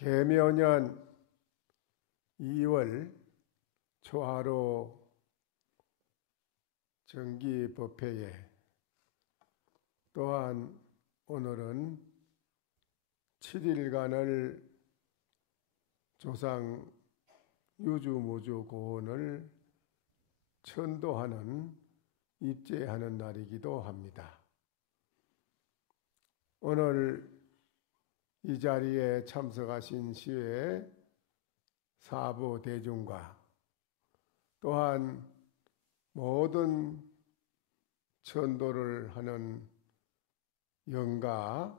계묘년 2월 초하루 정기법회에 또한 오늘은 7일간을 조상 유주무주 고원을 천도하는 입제하는 날이기도 합니다. 오늘 이 자리에 참석하신 시외 사부 대중과 또한 모든 천도를 하는 영가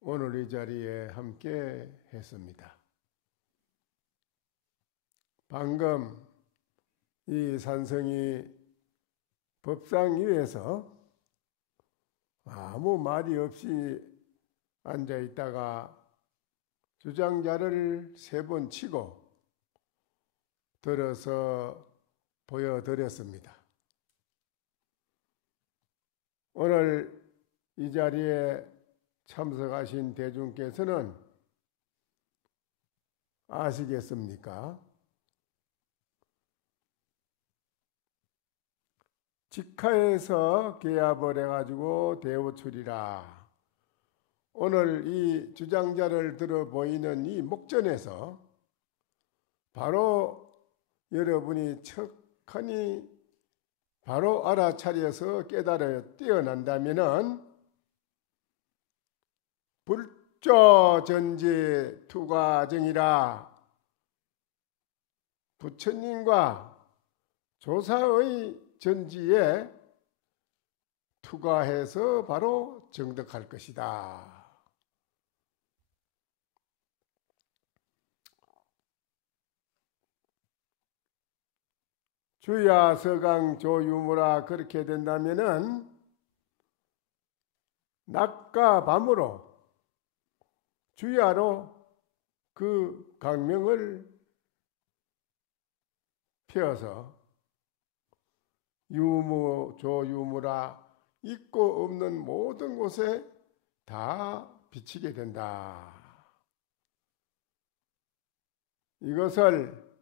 오늘 이 자리에 함께 했습니다. 방금 이 산성이 법상 위에서 아무 말이 없이 앉아 있다가 주장자를 3번 치고 들어서 보여드렸습니다. 오늘 이 자리에 참석하신 대중께서는 아시겠습니까? 직하에서 계합을 해가지고 대우출이라. 오늘 이 주장자를 들어 보이는 이 목전에서 바로 여러분이 척하니 바로 알아차려서 깨달아 뛰어난다면은 불조전지 투과정이라 부처님과 조사의 전지에 투과해서 바로 정득할 것이다. 주야 서강 조유무라 그렇게 된다면은 낮과 밤으로 주야로 그 강명을 펴서 유무 조유무라 있고 없는 모든 곳에 다 비치게 된다. 이것을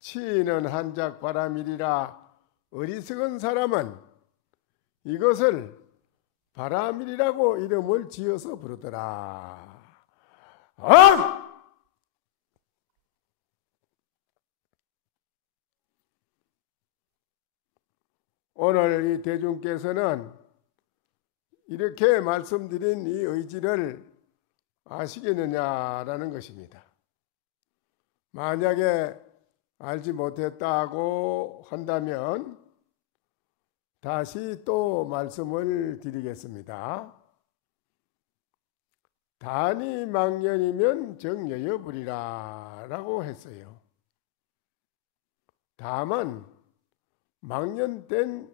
치는 한작 바람이리라. 어리석은 사람은 이것을 바람이리라고 이름을 지어서 부르더라. 오늘 이 대중께서는 이렇게 말씀드린 이 의지를 아시겠느냐라는 것입니다. 만약에 알지 못했다고 한다면 다시 또 말씀을 드리겠습니다. 단이 망년이면 정여여불이라 라고 했어요. 다만 망년된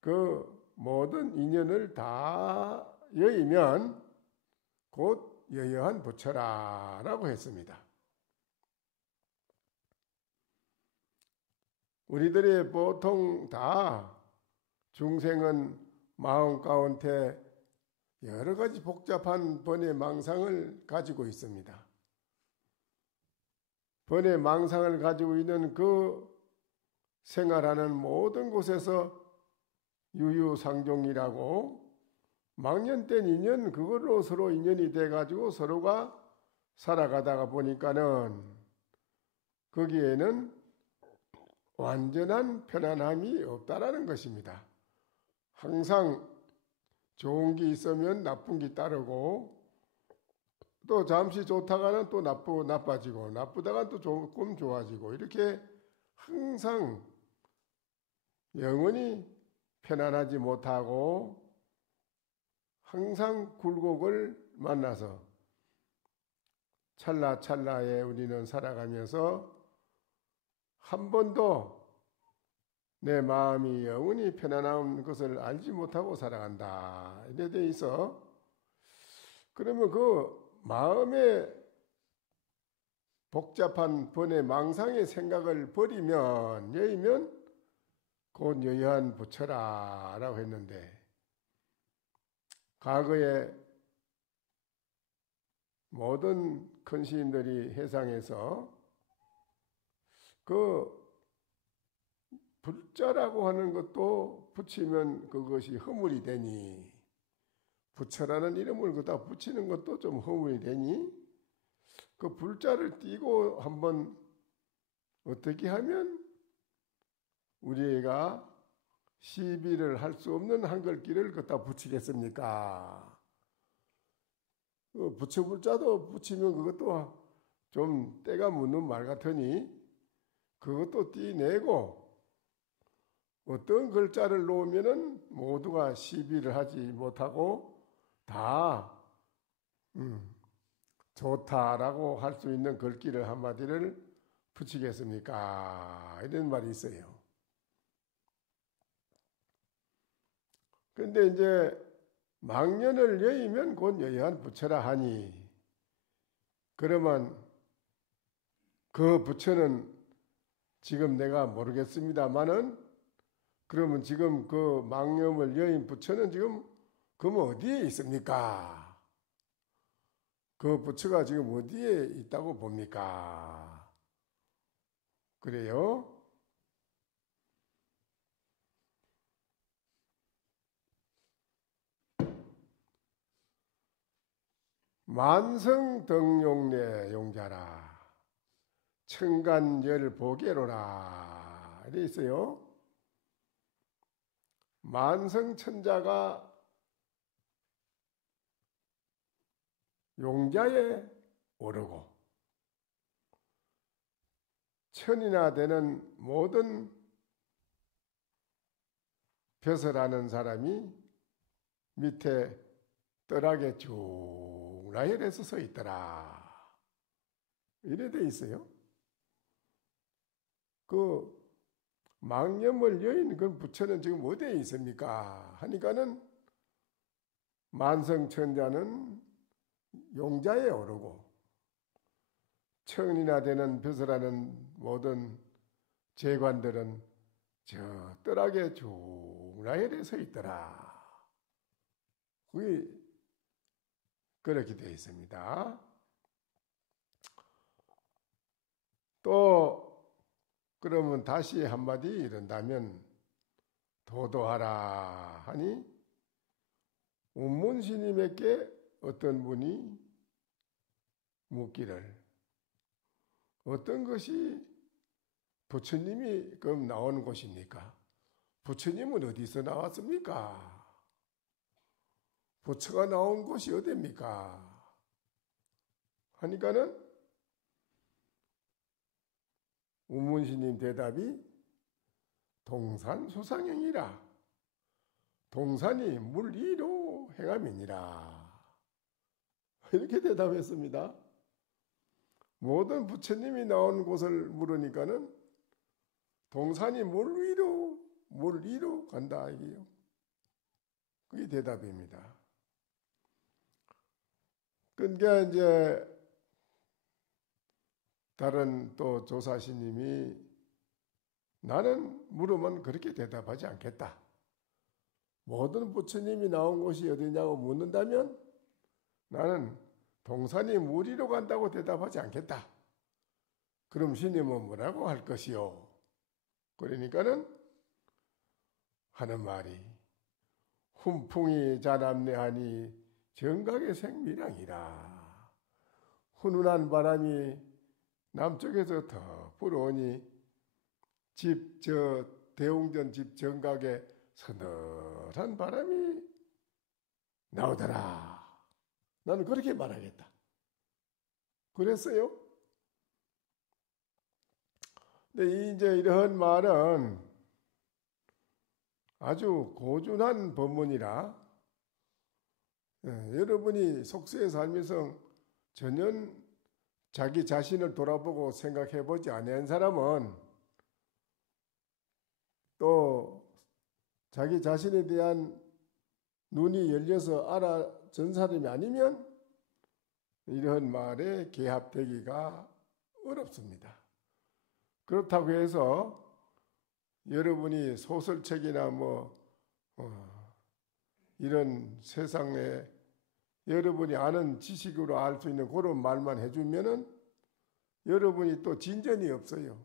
그 모든 인연을 다 여의면 곧 여여한 부처라 라고 했습니다. 우리들이 보통 다 중생은 마음 가운데 여러 가지 복잡한 번뇌 망상을 가지고 있습니다. 번뇌 망상을 가지고 있는 그 생활하는 모든 곳에서 유유상종이라고 망년된 인연 그걸로 서로 인연이 돼가지고 서로가 살아가다가 보니까는 거기에는 완전한 편안함이 없다라는 것입니다. 항상 좋은 게 있으면 나쁜 게 따르고 또 잠시 좋다가는 또 나빠지고 나쁘다가 또 조금 좋아지고 이렇게 항상 영원히 편안하지 못하고 항상 굴곡을 만나서 찰나찰나에 우리는 살아가면서 한 번도 내 마음이 영원히 편안한 것을 알지 못하고 살아간다. 이래 돼 있어. 그러면 그 마음의 복잡한 번뇌 망상의 생각을 버리면 여의면 곧 여여한 부처라 라고 했는데 과거에 모든 큰 스님들이 해상에서 그 불자라고 하는 것도 붙이면 그것이 허물이 되니, 부처라는 이름을 그다 붙이는 것도 좀 허물이 되니, 그 불자를 띄고 한번 어떻게 하면 우리가 시비를 할 수 없는 한글귀를 갖다 붙이겠습니까? 그 부처 불자도 붙이면 그것도 좀 때가 묻는 말 같으니 그것도 띄내고 어떤 글자를 놓으면은 모두가 시비를 하지 못하고 다 좋다라고 할 수 있는 글귀를 한마디를 붙이겠습니까? 이런 말이 있어요. 근데 이제 망년을 여의면 곧 여의한 부처라 하니, 그러면 그 부처는 지금 내가 모르겠습니다만은, 그러면 지금 그 망념을 여인 부처는 지금 그럼 어디에 있습니까? 그 부처가 지금 어디에 있다고 봅니까? 그래요? 만성등용례 용자라 청간열 보계로라 이래 있어요. 만성천자가 용자에 오르고 천이나 되는 모든 벼슬하는 사람이 밑에 뜰하게 쭉 나열해서 서 있더라. 이래 돼 있어요. 그 망념을 여인 그 부처는 지금 어디에 있습니까? 하니까는 만성천자는 용자에 오르고 천이나 되는 벼슬하는 모든 재관들은 저 뜰하게 쭉 나열해 서 있더라. 그게 그렇게 되어 있습니다. 또 그러면 다시 한마디 이른다면 도도하라 하니 운문스님에게 어떤 분이 묻기를 어떤 것이 부처님이 그럼 나오는 곳입니까? 부처님은 어디서 나왔습니까? 부처가 나온 곳이 어디입니까? 하니까는 운문스님 대답이 동산수상행이라 동산이 물 위로 행함이니라 이렇게 대답했습니다. 모든 부처님이 나온 곳을 물으니까는 동산이 물 위로 간다 이게요. 그게 대답입니다. 그러니까 이제 다른 또 조사시님이 나는 물으면 그렇게 대답하지 않겠다. 모든 부처님이 나온 곳이 어디냐고 묻는다면 나는 동산이 물 위로 간다고 대답하지 않겠다. 그럼 스님은 뭐라고 할 것이요? 그러니까는 하는 말이 훈풍이 자남내하니 정각의 생미량이라. 훈훈한 바람이 남쪽에서 더 불어오니 대웅전 집 정각에 서늘한 바람이 나오더라. 나는 그렇게 말하겠다. 그랬어요. 근데 이제 이런 말은 아주 고준한 법문이라 여러분이 속세에 살면서 전혀 자기 자신을 돌아보고 생각해 보지 않은 사람은 또 자기 자신에 대한 눈이 열려서 알아전 사람이 아니면 이런 말에 개합되기가 어렵습니다. 그렇다고 해서 여러분이 소설책이나 이런 세상에 여러분이 아는 지식으로 알 수 있는 그런 말만 해주면은 여러분이 또 진전이 없어요.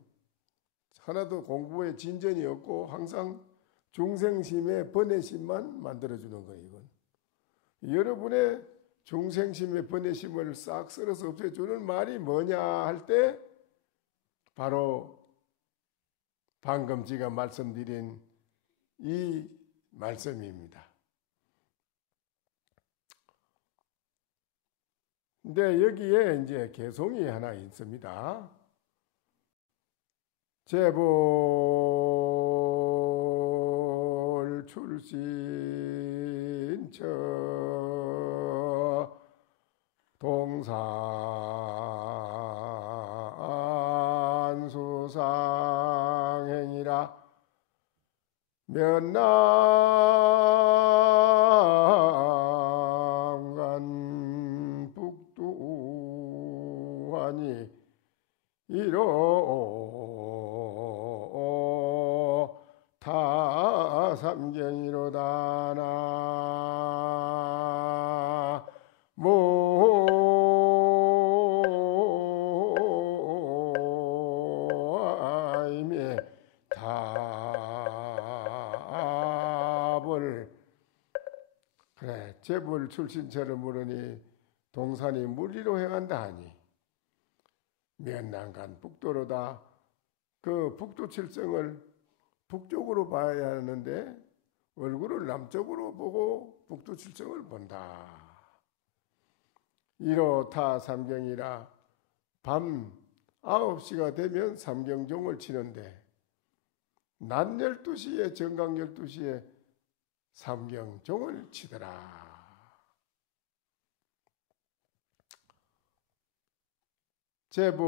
하나도 공부에 진전이 없고 항상 중생심의 번뇌심만 만들어주는 거예요. 이건. 여러분의 중생심의 번뇌심을 싹 쓸어서 없애주는 말이 뭐냐 할 때 바로 방금 제가 말씀드린 이 말씀입니다. 근데 여기에 이제 개송이 하나 있습니다. 재벌 출신처 동산수상행이라 면남간 북두하니 이로 타삼경이로다 나모아이메 답을 그래 재벌 출신처럼 물으니 동산이 무리로 행한다 하니 면남간 북도로다. 그 북두 칠성을 북쪽으로 봐야 하는데 얼굴을 남쪽으로 보고 북두 칠성을 본다. 이로타 삼경이라 밤 9시가 되면 삼경종을 치는데 낮 12시에 정각 12시에 삼경종을 치더라. 재벌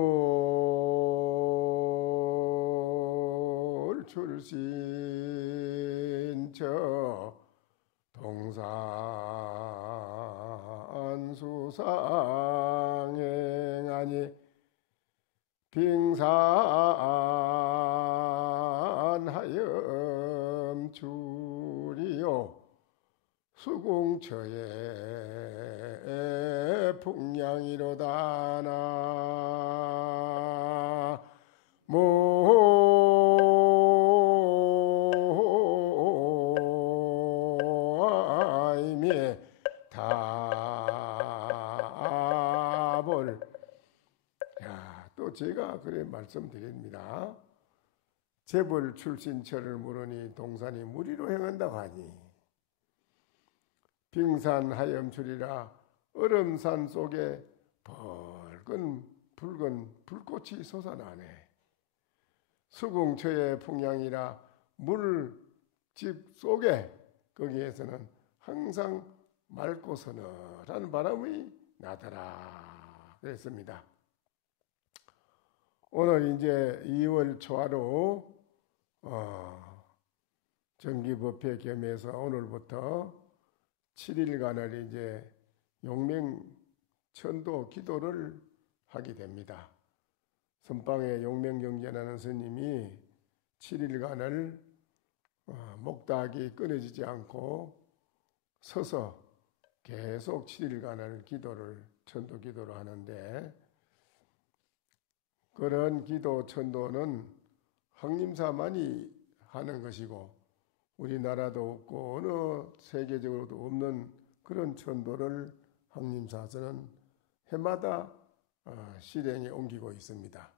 출신처 동산수상행하니 빙산하염출이요 수궁처의 풍량이로다 나모아이메 답을 또 제가 그래 말씀드립니다. 재벌 출신처를 물으니 동산이 무리로 행한다고 하니 빙산 하염출이라 얼음산 속에 붉은 불꽃이 솟아나네. 수궁처의 풍향이라 물집 속에 거기에서는 항상 맑고 서늘한 바람이 나더라 그랬습니다. 오늘 이제 2월 초하루 정기법회 겸해서 오늘부터 7일간을 이제 용맹천도 기도를 하게 됩니다. 선방에 용맹경전하는 스님이 7일간을 목닥이 끊어지지 않고 서서 계속 7일간을 천도 기도를 하는데 그런 기도 천도는 황림사만이 하는 것이고 우리나라도 없고 어느 세계적으로도 없는 그런 천도를 황림사에서는 해마다 실행에 옮기고 있습니다.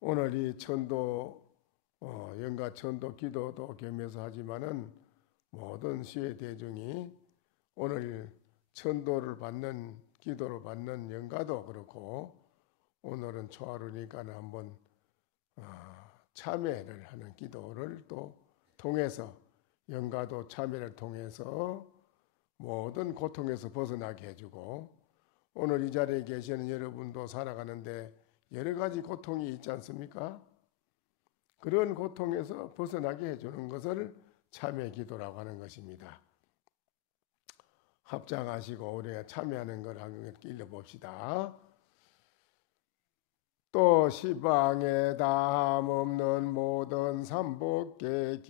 오늘 이 천도 연가 천도 기도도 겸해서 하지만은 모든 시의 대중이 오늘 천도를 받는 기도를 받는 연가도 그렇고 오늘은 초하루니까는 한번 참회를 하는 기도를 또 통해서 연가도 참회를 통해서 모든 고통에서 벗어나게 해주고 오늘 이 자리에 계시는 여러분도 살아가는데 여러 가지 고통이 있지 않습니까? 그런 고통에서 벗어나게 해주는 것을 참회 기도라고 하는 것입니다. 합장하시고 우리가 참회하는 걸 한번 읽어봅시다. 또 시방에 담없는 모든 삼복계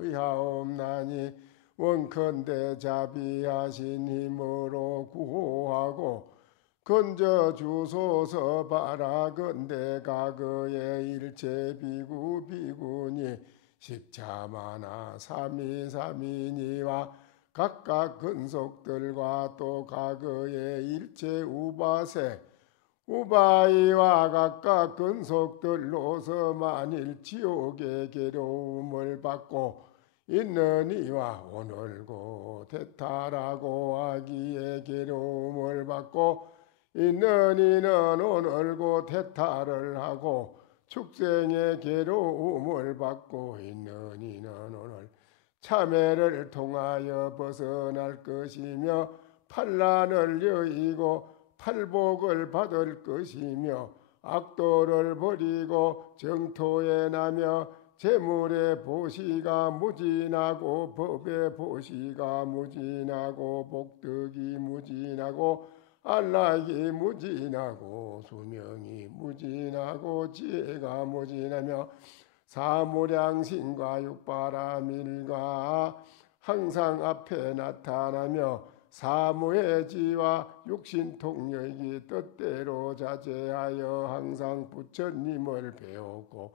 기의하옵나니 원컨대 자비하신 힘으로 구호하고 건져 주소서 바라건대 과거의 일체 비구 비구니 십자마나 삼위삼위니와 각각 근속들과 또 과거의 일체 우바세 우바이와 각각 근속들로서 만일 지옥의 괴로움을 받고 있는 이와 오늘고 대탈하고 아기의 괴로움을 받고 있는 이는 오늘고 대탈을 하고 축생의 괴로움을 받고 있는 이는 오늘 참회를 통하여 벗어날 것이며 판란을 여의고 팔복을 받을 것이며 악도를 버리고 정토에 나며 재물의 보시가 무진하고 법의 보시가 무진하고 복덕이 무진하고 안락이 무진하고 수명이 무진하고 지혜가 무진하며 사무량신과 육바라밀과 항상 앞에 나타나며 사무의 지와 육신통력이 뜻대로 자제하여 항상 부처님을 배우고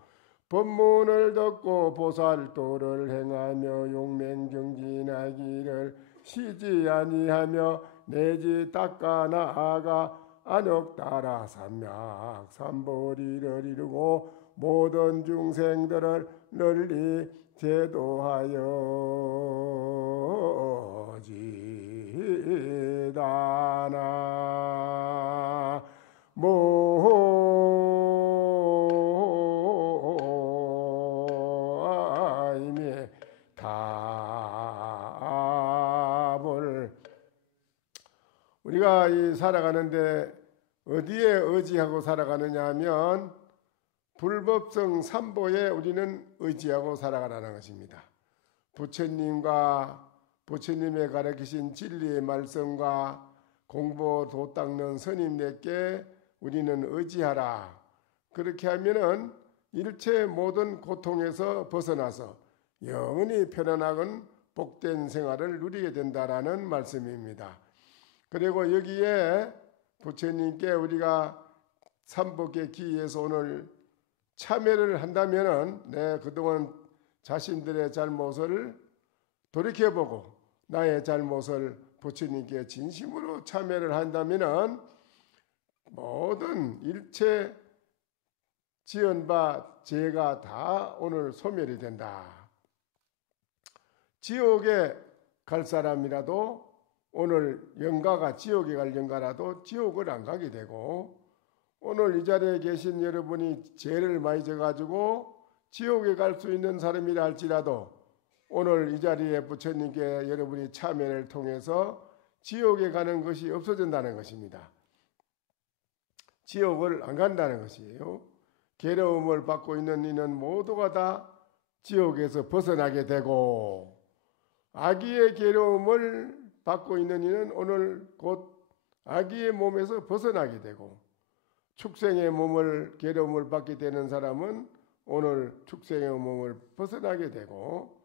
법문을 듣고 보살도를 행하며 용맹정진하기를 쉬지 아니하며 내지 닦아 나아가 안욕따라 삼약 삼보리를 이루고 모든 중생들을 널리 제도하여 지다나 모아이미 답을 우리가 이 살아가는데 어디에 의지하고 살아가느냐 하면 불법성 삼보에 우리는 의지하고 살아가라는 것입니다. 부처님과 부처님의 가르치신 진리의 말씀과 공부 도 닦는 스님네께 우리는 의지하라. 그렇게 하면은 일체 모든 고통에서 벗어나서 영원히 편안하고 복된 생활을 누리게 된다라는 말씀입니다. 그리고 여기에 부처님께 우리가 삼법계 기에서 오늘 참여를 한다면은 내 그동안 자신들의 잘못을 돌이켜보고 나의 잘못을 부처님께 진심으로 참여를 한다면은 모든 일체 지은 바 죄가 다 오늘 소멸이 된다. 지옥에 갈 사람이라도 오늘 영가가 지옥에 갈 영가라도 지옥을 안 가게 되고 오늘 이 자리에 계신 여러분이 죄를 많이 져가지고 지옥에 갈 수 있는 사람이라 할지라도 오늘 이 자리에 부처님께 여러분이 참여를 통해서 지옥에 가는 것이 없어진다는 것입니다. 지옥을 안 간다는 것이에요. 괴로움을 받고 있는 이는 모두가 다 지옥에서 벗어나게 되고 아기의 괴로움을 받고 있는 이는 오늘 곧 아기의 몸에서 벗어나게 되고 축생의 몸을 괴로움을 받게 되는 사람은 오늘 축생의 몸을 벗어나게 되고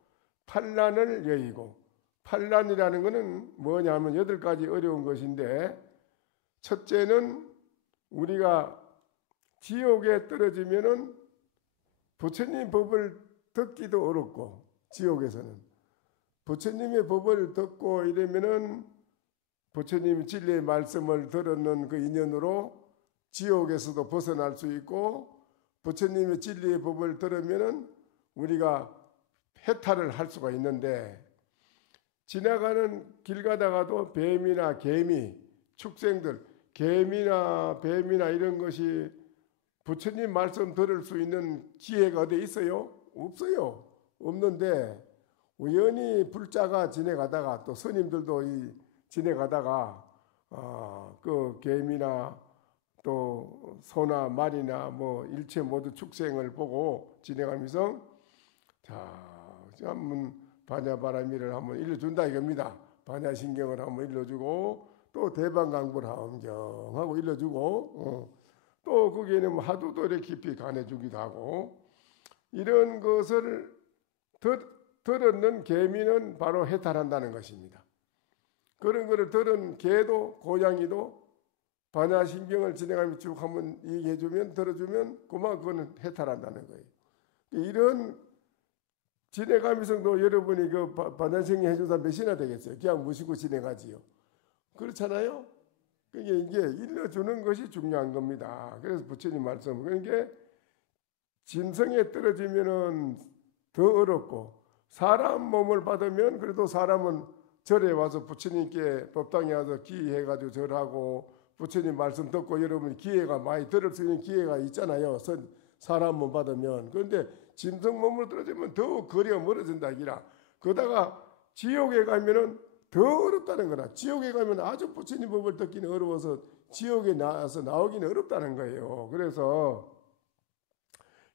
판란을 여의고 판란이라는 것은 뭐냐면 8가지 어려운 것인데 첫째는 우리가 지옥에 떨어지면은 부처님 법을 듣기도 어렵고 지옥에서는 부처님의 법을 듣고 이러면은 부처님 진리의 말씀을 들었는 그 인연으로 지옥에서도 벗어날 수 있고 부처님의 진리의 법을 들으면은 우리가 해탈을 할 수가 있는데 지나가는 길 가다가도 뱀이나 개미, 축생들, 개미나 뱀이나 이런 것이 부처님 말씀 들을 수 있는 기회가 어디 있어요? 없어요. 없는데 우연히 불자가 지내가다가 또 스님들도 지내가다가 그 개미나 또 소나 말이나 뭐 일체 모두 축생을 보고 지내가면서 한번 반야바라미를 한번 일러준다 이겁니다. 반야신경을 한번 일러주고 또 대방강불 하엄경하고 일러주고 또 거기에는 뭐 하두도에 깊이 간해주기도 하고 이런 것을 들었는 개미는 바로 해탈한다는 것입니다. 그런 거를 들은 개도 고양이도 반야신경을 진행하며 쭉 한번 얘기해주면 들어주면 그만 그거는 해탈한다는 거예요. 이런 진행감성도 여러분이 그 반야신경 해주다 몇이나 되겠어요? 그냥 무시고 진행하지요. 그렇잖아요. 그게 이게 일러주는 것이 중요한 겁니다. 그래서 부처님 말씀 그러니까 짐승에 떨어지면은 더 어렵고 사람 몸을 받으면 그래도 사람은 절에 와서 부처님께 법당에 와서 기해가지고 절하고 부처님 말씀 듣고 여러분 기회가 많이 들을 수 있는 기회가 있잖아요. 사람 몸 받으면. 그런데 짐승 몸으로 떨어지면 더욱 거리가 멀어진다 이라. 그러다가 지옥에 가면은 더 어렵다는 거라. 지옥에 가면 아주 부처님 법을 듣기는 어려워서 지옥에 나와서 나오기는 어렵다는 거예요. 그래서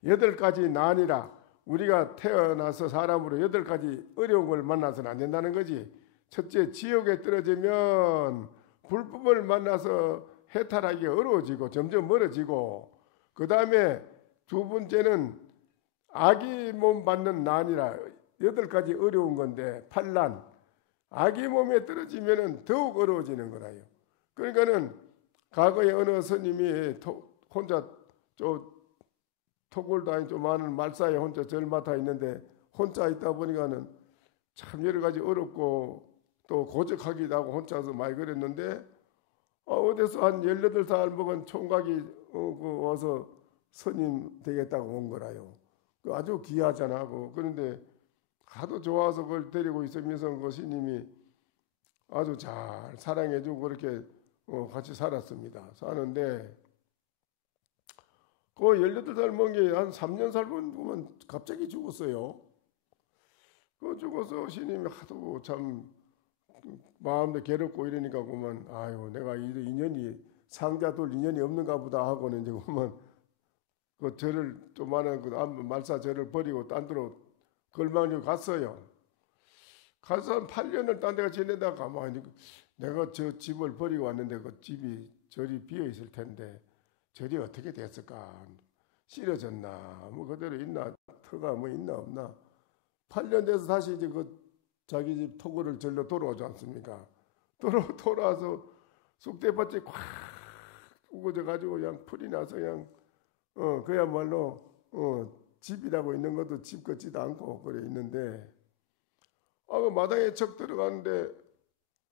8가지 난이라 우리가 태어나서 사람으로 8가지 어려운 걸 만나서는 안 된다는 거지. 첫째, 지옥에 떨어지면 불법을 만나서 해탈하기가 어려워지고 점점 멀어지고, 그 다음에 두 번째는 아기 몸 받는 난이라 8가지 어려운 건데 팔난 아기 몸에 떨어지면은 더욱 어려워지는 거라요. 그러니까는 과거에 어느 스님이 혼자 토굴도 아닌 좀 많은 말사에 혼자 절 맡아 있는데 혼자 있다 보니까는 참 여러 가지 어렵고 또 고적하기도 하고 혼자서 많이 그랬는데 어디서 한 18살 먹은 총각이 와서 스님 되겠다고 온 거라요. 아주 귀하잖아. 그런데 하도 좋아서 그걸 데리고 있으면서 그 스님이 아주 잘 사랑해주고 그렇게 같이 살았습니다. 사는데 그 18살 먹은 게 한 3년 살면 갑자기 죽었어요. 그 죽어서 스님이 하도 참 마음도 괴롭고 이러니까 그만 아유 내가 인연이 상자돌 인연이 없는가 보다 하고는 이제 그만 그 절을 조만한 그 말사 절을 버리고 딴 데로 걸망으로 갔어요. 가서 한 8년을 딴 데가 지내다가 가만히 내가 저 집을 버리고 왔는데 그 집이 절이 비어 있을 텐데 절이 어떻게 됐을까? 싫어졌나? 뭐 그대로 있나? 터가 뭐 있나 없나? 8년 돼서 다시 이제 그 자기 집 토굴을 절로 돌아오지 않습니까? 돌아와서 쑥대밭이 꽉 우거져 가지고 그냥 풀이 나서 그냥 그야말로 집이라고 있는 것도 집 같지도 않고 그래 있는데 그 마당에 척 들어가는데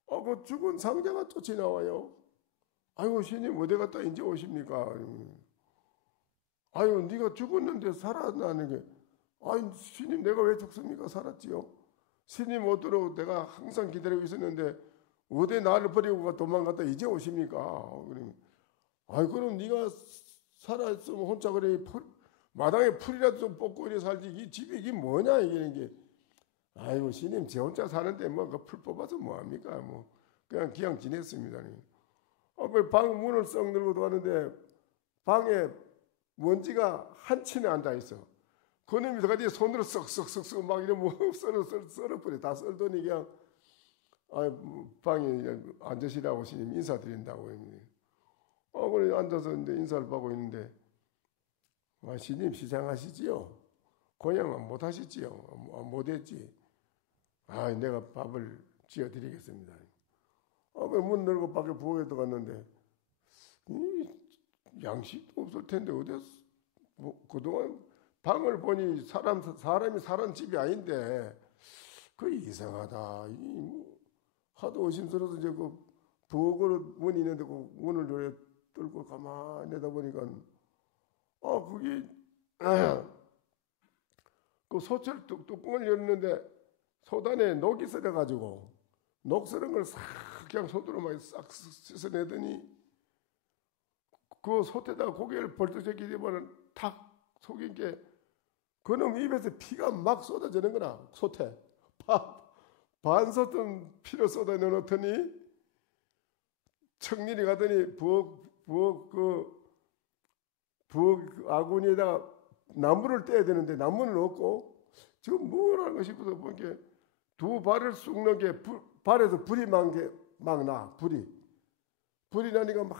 그 죽은 상자가 쫓이 나와요. 아이고 스님 어디 갔다 이제 오십니까? 아유 네가 죽었는데 살아나는 게 아니 스님 내가 왜 죽습니까? 살았지요. 스님 오도록 내가 항상 기다리고 있었는데 어디 나를 버리고 도망갔다 이제 오십니까? 그러면 아이 그럼 네가 살아있으면 혼자 그래 마당에 풀이라도 좀 뽑고 이래 살지 이 집이 이게 뭐냐 이게 게 아이고 스님 제 혼자 사는데 뭐 그 풀 뽑아서 뭐합니까? 뭐 그냥 기양 지냈습니다. 그 방 문을 썩 늘고 들어가는데 방에 먼지가 한 치에 앉아 있어. 그놈이 들어가지 손으로 썩썩썩썩 막 이래 뭐 썰어버려. 다 썰더니 그냥 방에 앉으시라고 스님 인사드린다고 했는데 그래 앉아서 이제 인사를 받고 있는데 스님 시장하시지요? 고향은 못 하시지요? 못했지. 내가 밥을 지어드리겠습니다. 문 열고 밖에 부엌에 들어갔는데 양식도 없을 텐데 어디서 그동안 방을 보니 사람이 사는 집이 아닌데 그 이상하다. 하도 의심스러워서 이제 그 부엌으로 문이 있는데 그 문을 뚫고 가만히 내다보니까 그게 그 소철 뚜껑을 열었는데 소단에 녹이 썰어가지고 녹 썰은 걸 싹 그냥 손으로 막 싹 씻어내더니 그 솥에다가 고개를 벌떡 제끼면 탁 속인 게 그놈 입에서 피가 막 쏟아지는 거나 솥에 반솥은 피를 쏟아내놓더니 청년이 가더니 부엌 아궁이에다가 나무를 떼야 되는데 나무는 없고 지금 뭘 하는가 싶어서 보니까 두 발을 쑥 넣은 게 발에서 불이 막 나. 불이 나니까 막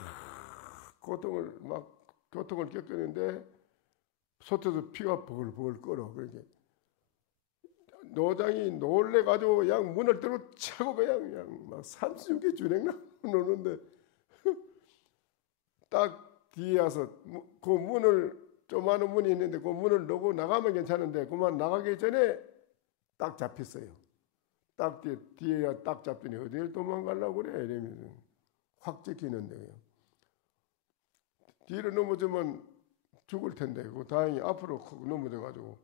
고통을 겪었는데 솥에서 피가 버글버글 끓어. 그렇게 노장이 놀래가지고 그냥 문을 들고 차고 그냥 막 36개 준행나 노는데 딱 뒤에 와서 그 문을 조그마한 문이 있는데 그 문을 넣고 나가면 괜찮은데 그만 나가기 전에 딱 잡혔어요. 딱 뒤에 딱 잡더니 어디를 도망가려고 그래 이러면서 확 찍히는데요. 뒤로 넘어지면 죽을 텐데 그 다행히 앞으로 넘어져가지고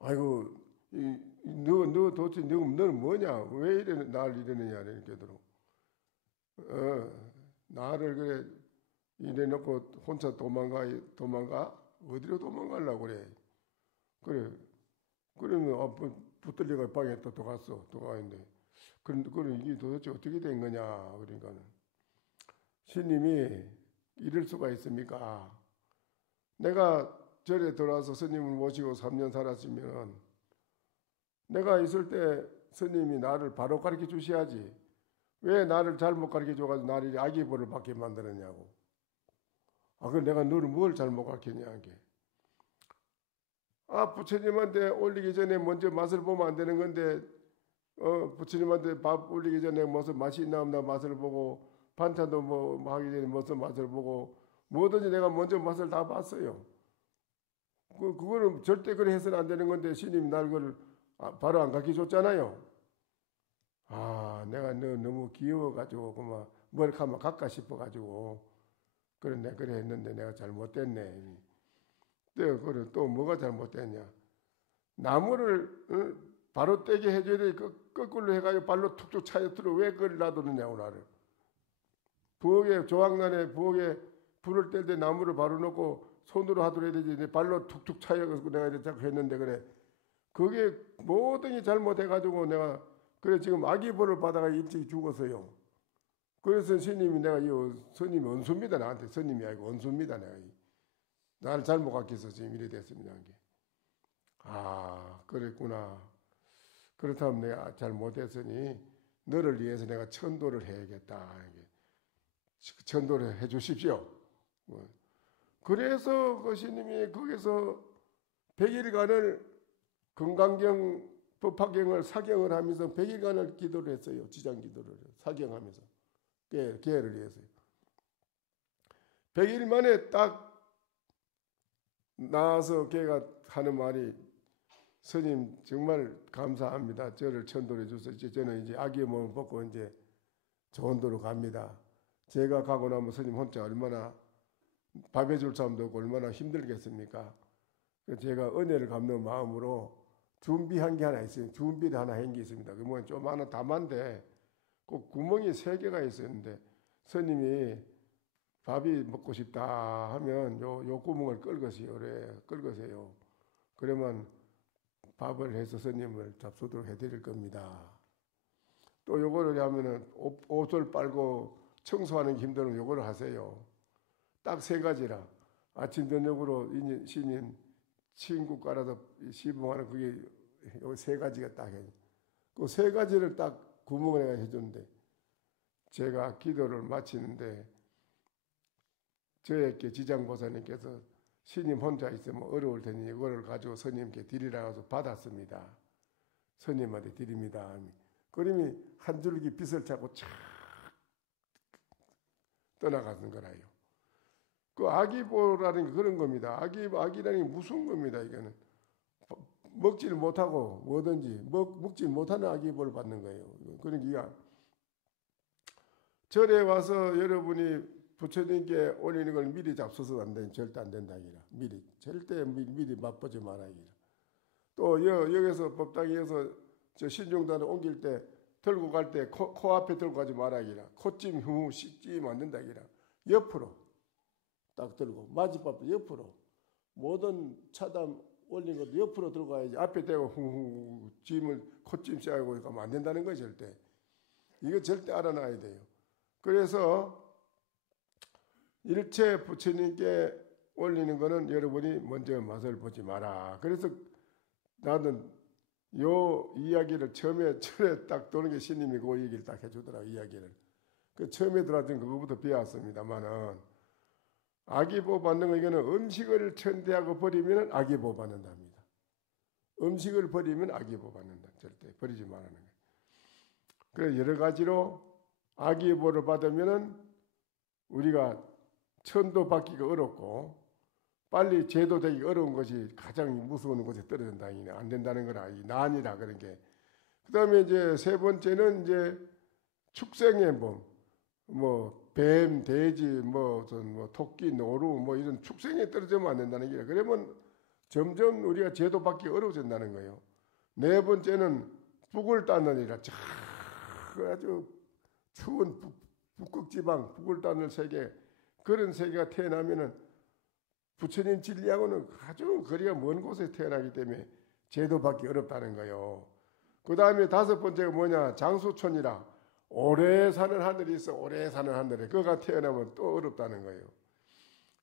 아이고 너 도대체 너는 뭐냐 왜 이래 나를 이러느냐 이렇게 들어 나를 그래 이래 놓고 혼자 도망가 어디로 도망가려고 그래 그러면 붙들려가 방에 또 갔어 또 가는데 그럼 이게 도대체 어떻게 된 거냐 그러니까는 스님이 이럴 수가 있습니까? 내가 절에 들어와서 스님을 모시고 3년 살았으면 내가 있을 때 스님이 나를 바로 가르쳐 주셔야지 왜 나를 잘못 가르쳐 줘가지고 나를 악의 벌을 받게 만들었냐고. 그럼 내가 너를 뭘 잘못 가르쳤냐 이게. 부처님한테 올리기 전에 먼저 맛을 보면 안 되는 건데 부처님한테 밥 올리기 전에 무슨 맛이 있나 없나 맛을 보고 반찬도 뭐 하기 전에 무슨 맛을 보고 뭐든지 내가 먼저 맛을 다 봤어요. 그거는 절대 그래 해서는 안 되는 건데 스님이 날 그걸 바로 안 가르쳐 줬잖아요. 내가 너 너무 귀여워가지고 그만 머리카락 갈까 싶어가지고 그래 했는데 내가 잘못됐네. 그래 또 뭐가 잘못됐냐? 나무를 바로 떼게 해줘야 돼. 거꾸로 해가지고 발로 툭툭 차여들어 왜 그걸 놔두느냐고 나를. 부엌에 조각난에 부엌에 불을 뗄 때 나무를 바로 놓고 손으로 하도록 해야 되지. 발로 툭툭 차여가지고 내가 이렇게 자꾸 했는데 그래. 그게 모든 게 잘못해가지고 내가 그래 지금 악의벌을 받아가 일찍 죽었어요. 그래서 스님이 내가 스님이 원수입니다 나한테. 스님이 아니고 원수입니다 내가. 나를 잘못 가르쳐서 지금 이래 됐습니다. 그랬구나. 그렇다면 내가 잘못했으니 너를 위해서 내가 천도를 해야겠다. 천도를 해 주십시오. 그래서 그 스님이 거기서 100일간을 건강경 법화경을 사경을 하면서 100일간을 기도를 했어요. 지장 기도를 사경하면서 계를 위해서요. 100일 만에 딱 나와서 걔가 하는 말이 스님 정말 감사합니다. 저를 천도해 주셔서 저는 이제 악의 몸을 벗고 이제 좋은 도로 갑니다. 제가 가고 나면 스님 혼자 얼마나 밥해 줄 사람도 없고 얼마나 힘들겠습니까? 제가 은혜를 갚는 마음으로 준비한 게 하나 있어요. 준비를 하나 한 게 있습니다. 그 뭐냐 좀 하나 담한데 그 구멍이 3개가 있었는데 스님이 밥이 먹고 싶다 하면 요 구멍을 끌거세요. 그래 끌거세요. 그러면 밥을 해서 스님을 잡수도록 해드릴 겁니다. 또 요거를 하면은 옷을 빨고 청소하는 게 힘들면 요거를 하세요. 딱 3가지라. 아침 저녁으로 신인 친구 깔아서 시봉하는 그게 요 3가지가 딱 해요. 그 3가지를 딱 구멍을 내가 해줬는데 제가 기도를 마치는데 저에게 지장보살님께서 스님 혼자 있으면 어려울 테니 이거를 가지고 스님께 드리라고 해서 받았습니다. 스님한테 드립니다. 그림이 한 줄기 빛을 찾고 착 떠나가는 거라요. 그 아기보라는 게 그런 겁니다. 아기라는 게 무서운 겁니다. 이거는 먹지를 못하고 뭐든지 먹지 못하는 아기보를 받는 거예요. 그러니까 절에 와서 여러분이 부처님께 올리는 걸 미리 잡숴서 안 돼. 절대 안 된다. 절대 미리 맛보지 마라. 또 여기서 법당에서 저 신중단을 옮길 때 들고 갈 때 코 앞에 들고 가지 마라. 코찜 후 씻지 않는다. 옆으로 딱 들고 마지밥도 옆으로 모든 차담 올린 것도 옆으로 들고 가야지. 앞에 대고 후 짐을 코찜 씌우고 가면 안 된다는 거죠. 절대. 이거 절대 알아놔야 돼요. 그래서 일체 부처님께 올리는 거는 여러분이 먼저 맛을 보지 마라. 그래서 나는 요 이야기를 처음에 절에 딱 도는 게 스님이 그 얘기를 딱 해주더라고. 이야기를. 그 처음에 들어왔던 그거부터 배웠습니다만은 아기보 받는 거 이거는 음식을 천대하고 버리면 아기보 받는답니다. 음식을 버리면 악의보 받는다. 절대 버리지 말라는 거예요. 그래서 여러 가지로 악의보를 받으면은 우리가 천도 받기가 어렵고 빨리 제도되기 어려운 것이 가장 무서운 곳에 떨어진다. 안 된다는 거라. 이 난이라 그런 게. 그다음에 이제 세 번째는 이제 축생의 법, 뭐 뱀, 돼지, 뭐 토끼, 노루, 뭐 이런 축생에 떨어지면 안 된다는 게. 그러면 점점 우리가 제도받기 어려워진다는 거예요. 네 번째는 북을 따느니라. 아주 추운 북극지방, 북을 따는 세계, 그런 세계가 태어나면은 부처님 진리하고는 아주 거리가 먼 곳에 태어나기 때문에 제도받기 어렵다는 거예요. 그 다음에 다섯 번째가 뭐냐? 장수촌이라. 오래 사는 하늘이 있어. 오래 사는 하늘에. 그가 태어나면 또 어렵다는 거예요.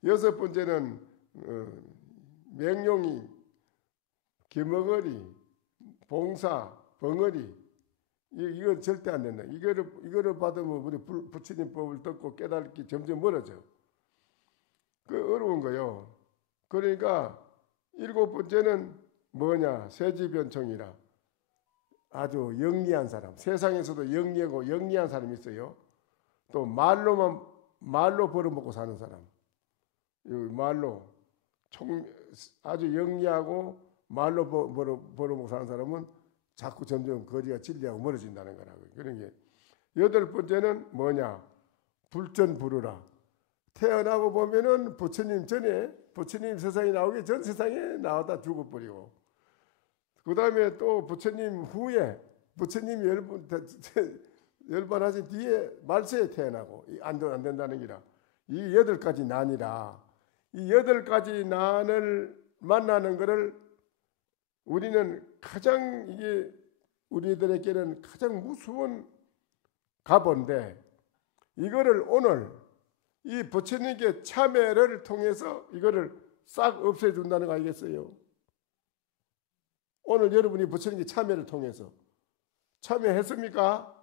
여섯 번째는 맹룡이, 기머거리, 봉사, 벙어리. 이건 절대 안 된다. 이거를 받으면 우리 부처님 법을 듣고 깨닫기 점점 멀어져. 그 어려운 거요. 그러니까 일곱 번째는 뭐냐? 세지변청이라. 아주 영리한 사람. 세상에서도 영리하고 영리한 사람이 있어요. 또 말로 벌어먹고 사는 사람. 말로 아주 영리하고 말로 벌어먹고 사는 사람은 자꾸 점점 거리가 진리하고 멀어진다는 거라고요. 그런 게. 여덟 번째는 뭐냐? 불전불후라. 태어나고 보면은 부처님 전에, 부처님 세상에 나오기 전 세상에 나오다 죽어버리고, 그 다음에 또 부처님 후에, 부처님 열반하신 뒤에 말세에 태어나고, 안 된다는 기라. 이 여덟 가지 난이라. 이 여덟 가지 난을 만나는 것을 우리는 가장, 이게 우리들에게는 가장 무서운 가본데, 이거를 오늘 이 부처님께 참회를 통해서 이거를 싹 없애준다는 거 알겠어요? 오늘 여러분이 부처님께 참회를 통해서 참회했습니까?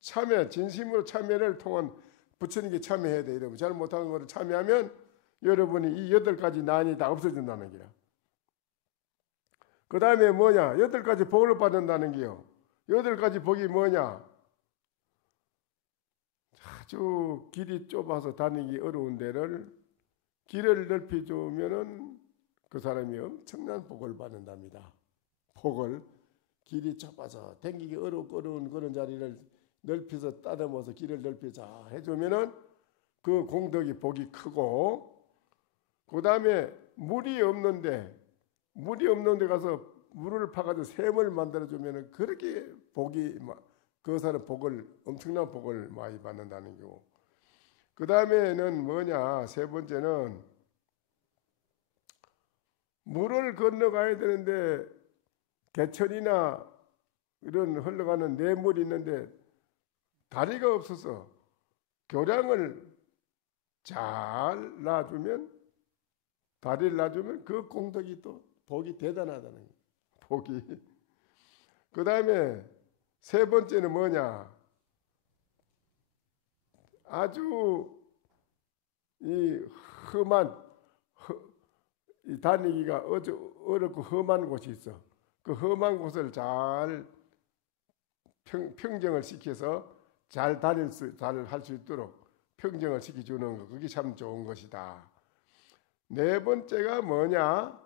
참회, 진심으로 참회를 통한 부처님께 참회해야 돼. 여러분 잘 못하는 거를 참회하면 여러분이 이 여덟 가지 난이 다 없어진다는 거야. 그 다음에 뭐냐? 여덟 가지 복을 받는다는 게요. 여덟 가지 복이 뭐냐? 아주 길이 좁아서 다니기 어려운 데를 길을 넓히 주면은 그 사람이 엄청난 복을 받는답니다. 복을 길이 좁아서 다니기 어려운 그런 자리를 넓혀서 따듬어서 길을 넓혀서 해주면은 그 공덕이 복이 크고, 그 다음에 물이 없는데 가서 물을 파가지고 샘을 만들어주면은 그렇게 복이 그 사람 복을 엄청난 복을 많이 받는다는 거고. 그 다음에는 뭐냐? 세 번째는 물을 건너가야 되는데 개천이나 이런 흘러가는 냇물이 있는데 다리가 없어서 교량을 잘 놔주면, 다리를 놔주면 그 공덕이 또 복이 대단하다는 거예요. 복이. 그 다음에 세 번째는 뭐냐? 아주 이 다니기가 어렵고 험한 곳이 있어. 그 험한 곳을 잘 평정을 시켜서 잘 할 수 있도록 평정을 시켜주는 거, 그게 참 좋은 것이다. 네 번째가 뭐냐?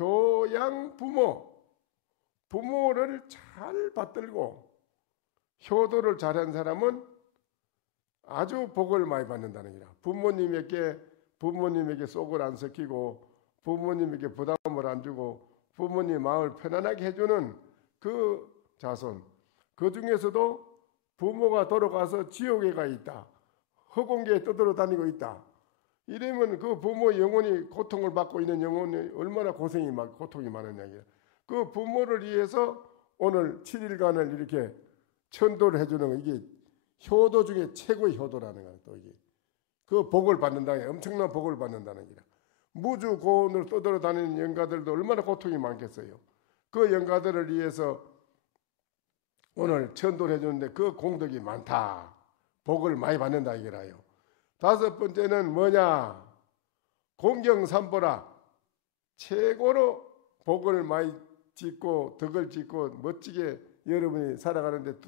효양 부모를 잘 받들고 효도를 잘한 사람은 아주 복을 많이 받는다는 거야. 부모님에게 속을 안 썩히고 부모님에게 부담을 안 주고 부모님 마음을 편안하게 해주는 그 자손, 그 중에서도 부모가 돌아가서 지옥에 가 있다, 허공계에 떠돌아다니고 있다, 이러면 그 부모 영혼이 고통을 받고 있는 영혼이 얼마나 고통이 많으냐. 그 부모를 위해서 오늘 7일간을 이렇게 천도를 해주는 거, 이게 효도 중에 최고의 효도라는 거야. 또 이게 그 복을 받는다는 게, 엄청난 복을 받는다는 게. 무주 고원으로 떠돌아다니는 영가들도 얼마나 고통이 많겠어요. 그 영가들을 위해서 오늘 천도를 해주는데 그 공덕이 많다. 복을 많이 받는다 이거라요. 다섯 번째는 뭐냐? 공경삼보라. 최고로 복을 많이 짓고 덕을 짓고 멋지게 여러분이 살아가는데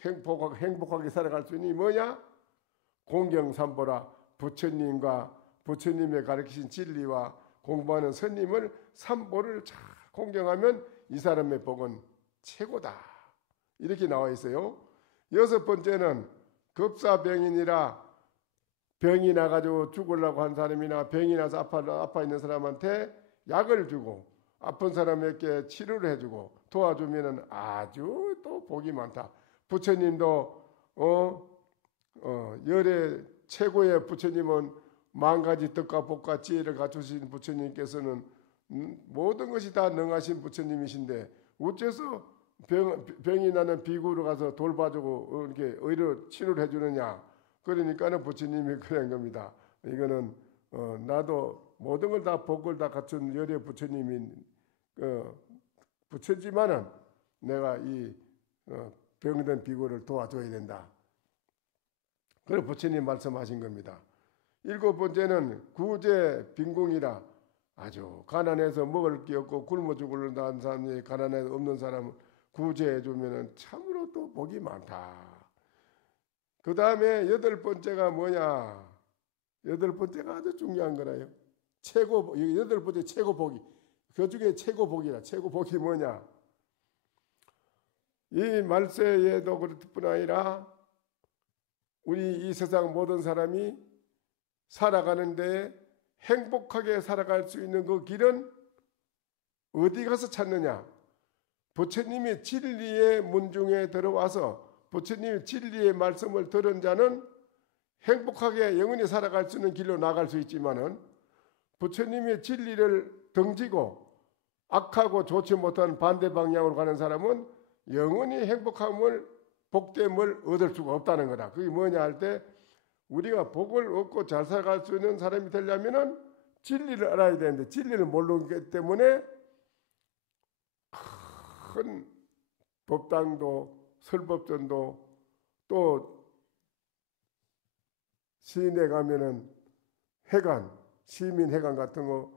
행복하게 살아갈 수 있는 게 뭐냐? 공경삼보라. 부처님과 부처님의 가르치신 진리와 공부하는 스님을 삼보를 잘 공경하면 이 사람의 복은 최고다. 이렇게 나와 있어요. 여섯 번째는 급사병인이라 병이 나가지고 죽으려고 한 사람이나 병이 나서 아파 있는 사람한테 약을 주고 아픈 사람에게 치료를 해주고 도와주면은 아주 또 복이 많다. 부처님도 열의 최고의 부처님은 만 가지 덕과 복과 지혜를 갖추신 부처님께서는 모든 것이 다 능하신 부처님이신데 어째서 병이 나는 비구로 가서 돌봐주고 이렇게 의료 치료를 해주느냐? 그러니까는 부처님이 그런 겁니다. 이거는 나도 모든 걸 다 복을 다 갖춘 열의 부처님인 부처지만은 내가 이 병든 비구를 도와줘야 된다. 그래서 부처님 말씀하신 겁니다. 일곱 번째는 구제 빈궁이라. 아주 가난해서 먹을 게 없고 굶어 죽을라는 사람이 가난해서 없는 사람은 구제해 주면은 참으로 또 복이 많다. 그 다음에 여덟 번째가 뭐냐? 여덟 번째가 아주 중요한 거라요. 여덟 번째 최고 복이. 그 중에 최고 복이라. 최고 복이 뭐냐? 이 말세에도 그럴 뿐 아니라 우리 이 세상 모든 사람이 살아가는데 행복하게 살아갈 수 있는 그 길은 어디 가서 찾느냐? 부처님이 진리의 문중에 들어와서 부처님이 진리의 말씀을 들은 자는 행복하게 영원히 살아갈 수 있는 길로 나갈 수 있지만은 부처님의 진리를 등지고 악하고 좋지 못한 반대 방향으로 가는 사람은 영원히 행복함을 복됨을 얻을 수가 없다는 거다. 그게 뭐냐 할 때 우리가 복을 얻고 잘 살아갈 수 있는 사람이 되려면은 진리를 알아야 되는데 진리를 모르기 때문에 큰 법당도 설법전도 또 시내 가면은 회관, 시민회관 같은 거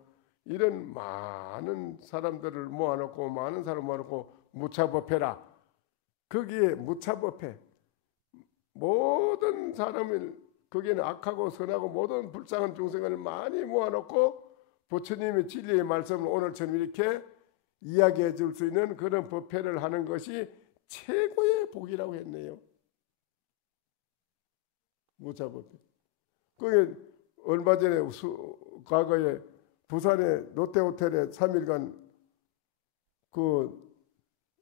이런 많은 사람들을 모아놓고 많은 사람을 모아놓고 무차법회라. 거기에 무차법회 모든 사람을 거기에는 악하고 선하고 모든 불쌍한 중생을 많이 모아놓고 부처님의 진리의 말씀을 오늘처럼 이렇게 이야기해 줄 수 있는 그런 법회를 하는 것이 최고의 복이라고 했네요. 무차법회. 그게 얼마 전에 과거에 부산의 롯데호텔에 3일간 그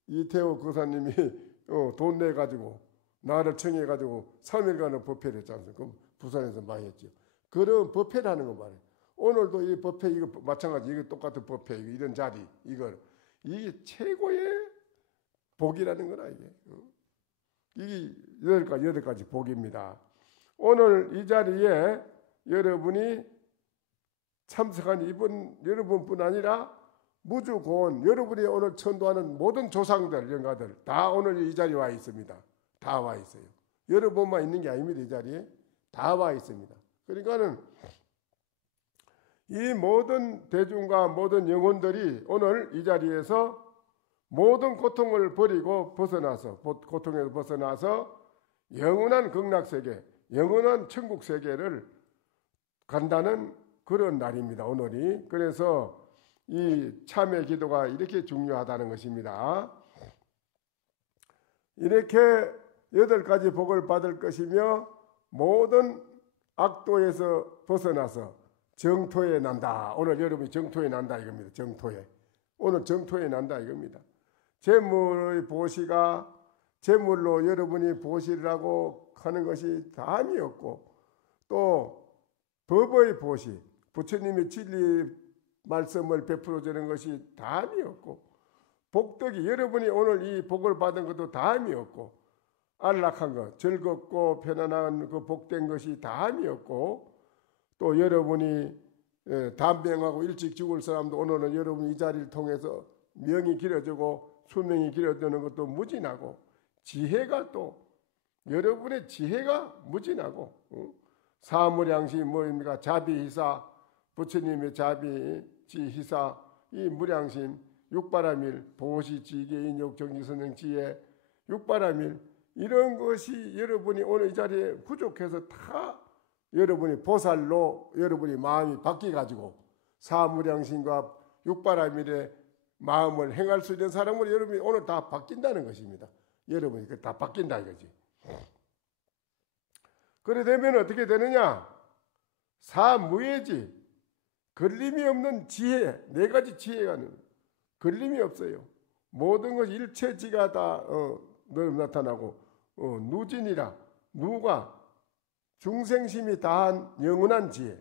이태호 거사님이 돈 내가지고 나를 청해가지고 3일간의 법회를 했지 않습니까? 그럼 부산에서 많이 했죠. 그런 법회를 하는 거 말이에요. 오늘도 이 법회 이거 마찬가지 이거 똑같은 법회 이런 자리 이게 최고의 복이라는 거라 이게. 이게 여덟 가지 복입니다. 오늘 이 자리에 여러분이 참석한 이분 여러분뿐 아니라 무주고원 여러분이 오늘 천도하는 모든 조상들 영가들 다 오늘 이 자리에 와 있습니다. 다 와 있어요. 여러분만 있는 게 아닙니다. 이 자리에 다 와 있습니다. 그러니까는 이 모든 대중과 모든 영혼들이 오늘 이 자리에서 모든 고통을 버리고 벗어나서 고통에서 벗어나서 영원한 극락세계, 영원한 천국세계를 간다는 그런 날입니다. 오늘이. 그래서 이 참회 기도가 이렇게 중요하다는 것입니다. 이렇게 8가지 복을 받을 것이며 모든 악도에서 벗어나서 정토에 난다. 오늘 여러분이 정토에 난다 이겁니다. 정토에. 오늘 정토에 난다 이겁니다. 재물의 보시가 재물로 여러분이 보시라고 하는 것이 다함이 없고 또 법의 보시, 부처님의 진리 말씀을 베풀어 주는 것이 다함이 없고 복덕이 여러분이 오늘 이 복을 받은 것도 다함이 없고 안락한 것, 즐겁고 편안한 그 복된 것이 다함이 없고 또 여러분이 단명하고 일찍 죽을 사람도 오늘은 여러분이 이 자리를 통해서 명이 길어지고 수명이 길어지는 것도 무진하고 지혜가 또 여러분의 지혜가 무진하고 사무량시 뭐입니까? 자비희사 부처님의 자비 지희사, 이 무량심, 육바라밀, 보시, 지계, 인욕, 정직선행, 지혜, 육바라밀, 이런 것이 여러분이 오늘 이 자리에 부족해서 다 여러분이 보살로 여러분이 마음이 바뀌어가지고 사무량심과 육바라밀의 마음을 행할 수 있는 사람으로 여러분이 오늘 다 바뀐다는 것입니다. 여러분이 다 바뀐다 이거지. 그래 되면 어떻게 되느냐? 사무예지, 걸림이 없는 지혜, 네 가지 지혜가 걸림이 없어요. 모든 것 일체지가 다 나타나고 누진이라, 누가 중생심이 다한 영원한 지혜,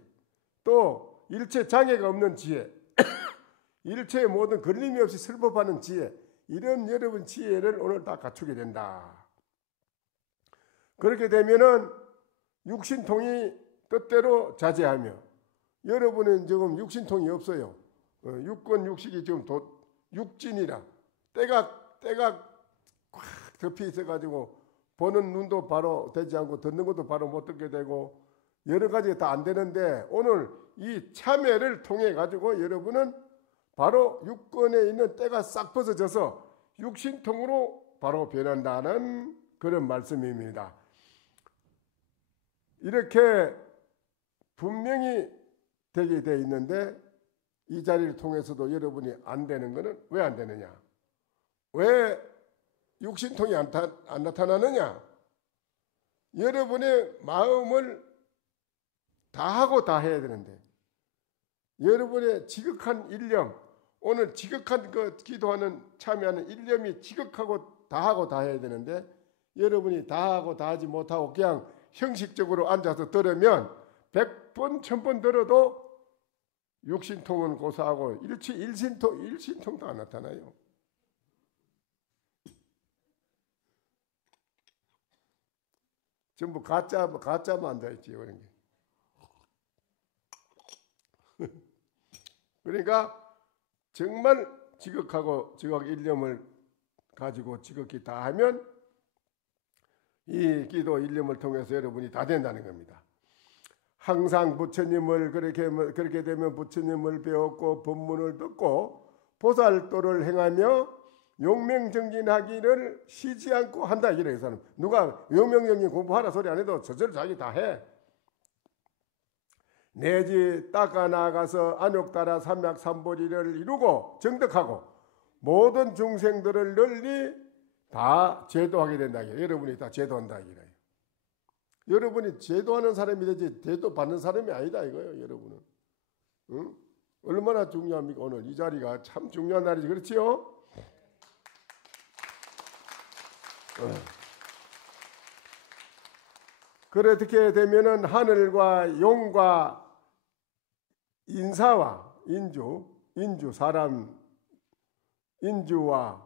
또 일체 장애가 없는 지혜, 일체의 모든 걸림이 없이 슬퍼하는 지혜, 이런 여러분 지혜를 오늘 다 갖추게 된다. 그렇게 되면은 육신통이 뜻대로 자제하며, 여러분은 지금 육신통이 없어요. 육권 육식이 지금 육진이라 때가 꽉 덮여 있어가지고 보는 눈도 바로 되지 않고 듣는 것도 바로 못 듣게 되고 여러 가지가 다 안 되는데, 오늘 이 참회를 통해 가지고 여러분은 바로 육권에 있는 때가 싹 벗어져서 육신통으로 바로 변한다는 그런 말씀입니다. 이렇게 분명히 되게 되어 있는데, 이 자리를 통해서도 여러분이 안 되는 것은 왜 안 되느냐? 왜 육신통이 안 나타나느냐? 여러분의 마음을 다 하고 다 해야 되는데, 여러분의 지극한 일념, 오늘 지극한 그 기도하는 참여하는 일념이 지극하고 다 하고 다 해야 되는데, 여러분이 다 하고 다 하지 못하고 그냥 형식적으로 앉아서 들으면 100번 1000번 들어도 육신통은 고사하고 일신통도 안 나타나요. 전부 가짜만 앉아있지 그런 게. 그러니까 정말 지극하고 지극 일념을 가지고 지극히 다 하면 이 기도 일념을 통해서 여러분이 다 된다는 겁니다. 항상 부처님을 그렇게 되면 부처님을 배웠고 법문을 듣고 보살도를 행하며 용맹정진하기를 쉬지 않고 한다. 이래 사람. 누가 용맹정진 공부하라 소리 안 해도 저절 자기 다 해. 내지 닦아 나가서 안욕따라 삼약삼보리를 이루고 정덕하고 모든 중생들을 널리 다 제도하게 된다. 여러분이 다 제도한다. 여러분이 제도하는 사람이 되지 제도 받는 사람이 아니다 이거예요. 여러분은. 응? 얼마나 중요합니까? 오늘 이 자리가 참 중요한 날이지. 그렇지요? 그렇게 되면은 하늘과 용과 인사와 인주 사람 인주와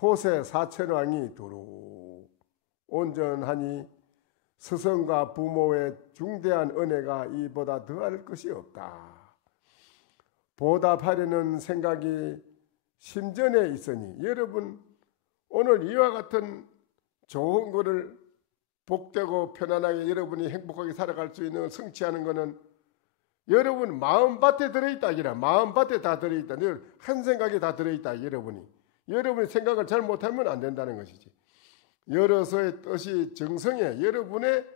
호세 사천왕이 두루 온전하니 스승과 부모의 중대한 은혜가 이보다 더할 것이 없다. 보답하려는 생각이 심전에 있으니 여러분 오늘 이와 같은 좋은 것을 복되고 편안하게 여러분이 행복하게 살아갈 수 있는 성취하는 것은 여러분 마음밭에 들어있다. 마음밭에 다 들어있다. 한 생각이 다 들어있다. 여러분이 생각을 잘 못하면 안 된다는 것이지. 여러서의 뜻이 정성에 여러분의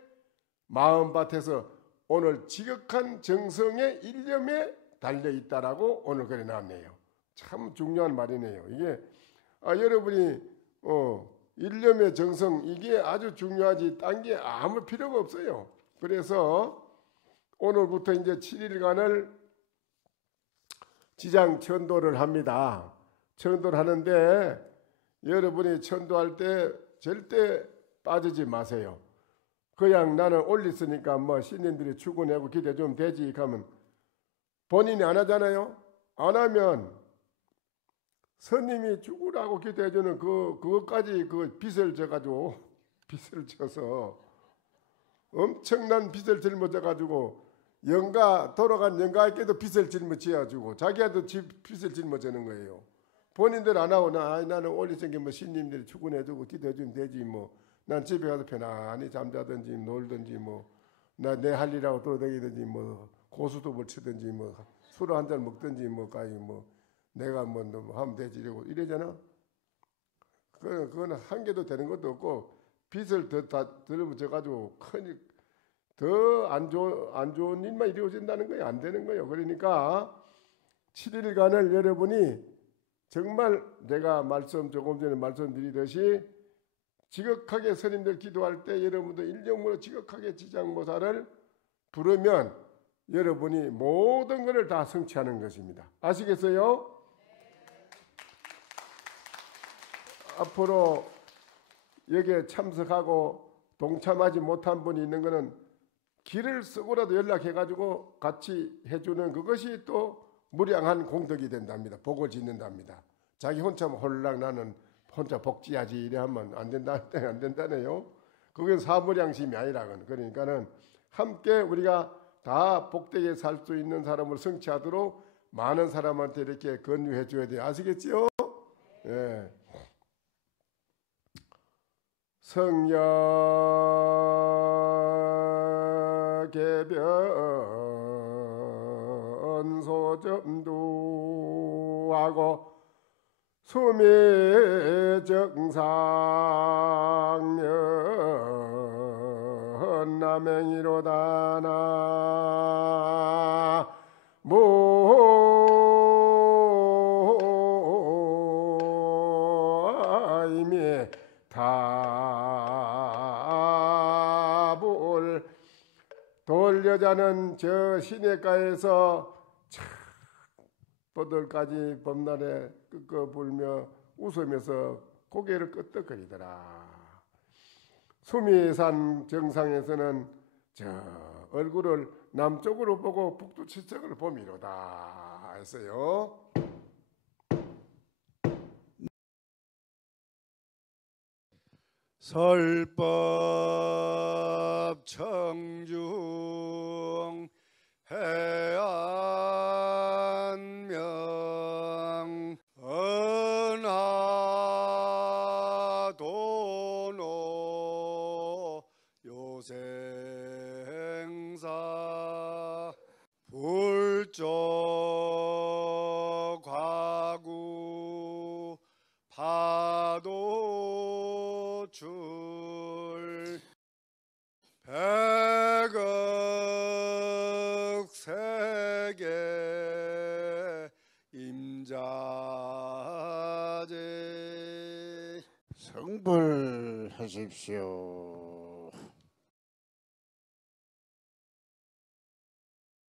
마음밭에서 오늘 지극한 정성의 일념에 달려있다라고 오늘 그래 나왔네요. 참 중요한 말이네요. 이게 여러분이 일념의 정성 이게 아주 중요하지 딴 게 아무 필요가 없어요. 그래서 오늘부터 이제 7일간을 지장 천도를 합니다. 천도를 하는데 여러분이 천도할 때 절대 빠지지 마세요. 그냥 나는 올렸으니까 뭐 신인들이 출근하고 기대 좀 되지 하면 본인이 안 하잖아요. 안 하면 스님이 죽으라고 기도해주는 그것까지 빚을 져가지고 빚을 져서 엄청난 빚을 짊어져가지고 돌아간 영가에게도 빚을 짊어져가지고 자기한테 빚을 짊어지는 거예요. 본인들 안 하고 나는 올리생게 뭐 신님들이 출근해주고 기도해주면 되지 뭐 난 집에 가서 편안히 잠자든지 놀든지 뭐 나 내 할 일하고 돌아다니든지 뭐 고수도을 치든지 뭐 술을 한 잔 먹든지 뭐 내가 뭐 하면 되지 이러잖아. 그거는 한 개도 되는 것도 없고 빚을 더 들어붙여 가지고 크니 더 안 좋은 일만 이루어진다는 거예요. 안 되는 거예요. 그러니까 7일간을 여러분이 정말 내가 조금 전에 말씀드리듯이 지극하게 스님들 기도할 때 여러분도 일념으로 지극하게 지장모사를 부르면 여러분이 모든 것을 다 성취하는 것입니다. 아시겠어요? 앞으로 여기에 참석하고 동참하지 못한 분이 있는 것은 길을 쓰고라도 연락해가지고 같이 해주는 그것이 또 무량한 공덕이 된답니다. 복을 짓는답니다. 자기 혼자 홀랑 나는 혼자 복지하지 이래 하면 안 된다네요. 그건 사무량심이 아니라는. 그러니까는 함께 우리가 다 복되게 살 수 있는 사람을 성취하도록 많은 사람한테 이렇게 권유해 줘야 돼요. 아시겠지요? 예. 성야개변 소점도 하고 수미정상연 남행이로다 나무아이미 답을 돌려자는 저 시냇가에서 뻗을까지 범날에 끄끄 불며 웃으면서 고개를 끄덕거리더라. 수미산 정상에서는 저 얼굴을 남쪽으로 보고 북두칠성을 보미로다 했어요. 설법 청중 해안명 은하도노 요생사 불조 과구 파도줄 백억 세계 임자제 성불하십시오.